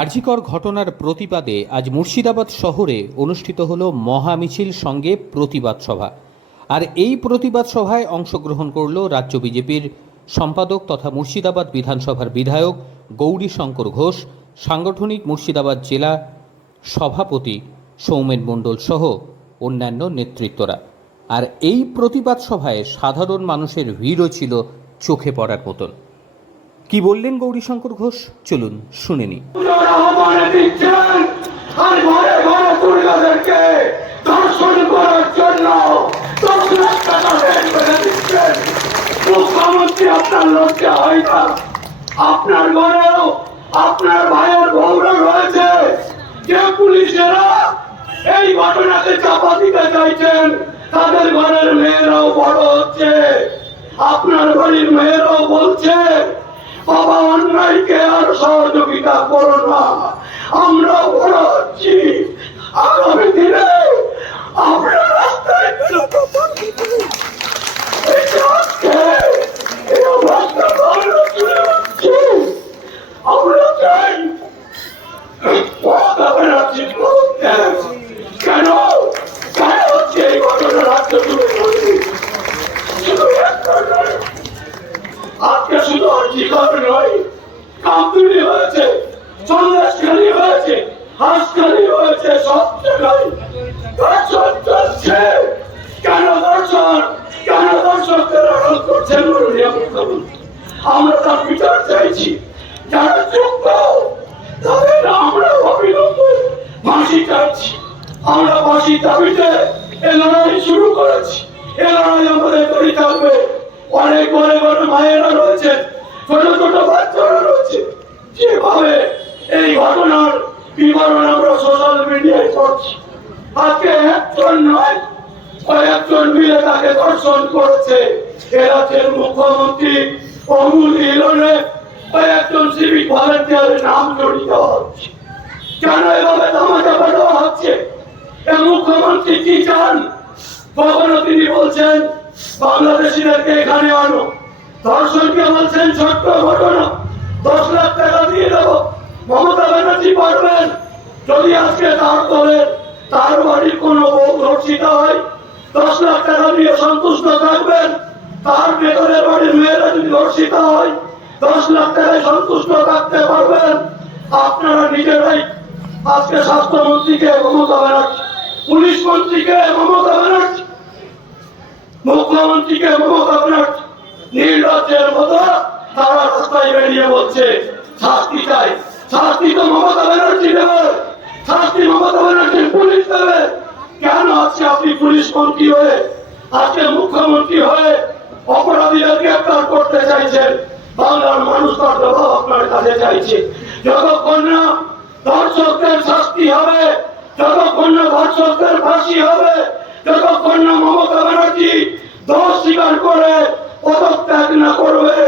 আরজিকর ঘটনার প্রতিবাদে আজ মুর্শিদাবাদ শহরে অনুষ্ঠিত হল মহামিছিল সঙ্গে প্রতিবাদ সভা। আর এই প্রতিবাদ সভায় অংশগ্রহণ করল রাজ্য বিজেপির সম্পাদক তথা মুর্শিদাবাদ বিধানসভার বিধায়ক গৌরী শঙ্কর ঘোষ, সাংগঠনিক মুর্শিদাবাদ জেলা সভাপতি সৌমেন মণ্ডল সহ অন্যান্য নেতৃত্বরা। আর এই প্রতিবাদ সভায় সাধারণ মানুষের ভিড়ও ছিল চোখে পড়ার মতন। কি বললেন গৌরীশঙ্কর ঘোষ? চলুন শুনে মুখ্যমন্ত্রী আপনার না আপনার ঘরেও আপনার ভাইয়ের বউরা রয়েছে যে পুলিশেরা এই ঘটনাকে চাপা দিতে চাইছেন তাদের ঘরের মেয়েরাও বড় হচ্ছে। আপনার বাড়ির মেয়েরাও বলছে বাবা অন্যায়কে আর সহযোগিতা করো না। আমরা বড় হচ্ছি আগামী দিনে আমরা রাস্তায় বেরোতে পারব আমরা হচ্ছে এই ঘটনা রাজ্য ধরছি শুধু আজকে শুধু আমরা তার বিচার চাইছি। যারা যোগ্য, তাদের আমরা অবিলম্বে ফাঁসি চাইছি আমরা ফাঁসি দাবিতে এ লড়াই শুরু করেছি। এ লড়াই আমাদের করে থাকবে। অনেক ঘরে ঘরে মায়েরা রয়েছে, ছোট ছোট বাচ্চারা রয়েছে। যেভাবে এই ঘটনার বিবরণ আমরা সোশ্যাল মিডিয়ায় পড়ছি আজকে একজন নয় কয়েকজন মিলে তাকে দর্শন করেছে। এ রাজ্যের মুখ্যমন্ত্রী অমুল ইলনে কয়েকজন সিভিক ভলেন্টিয়ারের নাম জড়িত হচ্ছে। কেন এভাবে তামাশা দেওয়া হচ্ছে? মুখ্যমন্ত্রী কি চান? কখনো তিনি বলছেন, বাংলাদেশিদেরকে এখানে আনো। ধর্ষণকে বলছেন, ছোট্ট ঘটনা। দশ লাখ টাকা দিয়ে দেবো। মমতা ব্যানার্জি পারবেন। যদি আজকে তার দলের, তার বাড়ির কোনো বউ ধর্ষিত হয় দশ লাখ টাকা দিয়ে সন্তুষ্ট থাকবেন, তার ভেতরের বাড়ির মেয়েরা যদি ধর্ষিত হয়, দশ লাখ টাকায় সন্তুষ্ট থাকতে পারবেন। আপনারা নিজেরাই আজকে স্বাস্থ্যমন্ত্রীকে মমতা ব্যানার্জি, পুলিশ মন্ত্রীকে মমতা ব্যানার্জি, মুখ্যমন্ত্রীকে মমতা ব্যানার্জি, নির্লজ্জের মতো তারা রাস্তায় বেরিয়ে বলছে, শাস্তি চাই, শাস্তি তো মমতা ব্যানার্জি দেবে শাস্তি মমতা ব্যানার্জি পুলিশ মন্ত্রী হয়ে আজকে মুখ্যমন্ত্রী হয়ে অপরাধীদের গ্রেপ্তার করতে চাইছেন। বাংলার মানুষ তার জবাব আপনার কাছে চাইছে। যতক্ষণ না দর্শকদের শাস্তি হবে যতক্ষণ না দর্শকদের ফাঁসি হবে যতক্ষণ না মমতা ব্যানার্জি দোষ স্বীকার করে পদত্যাগ না করবে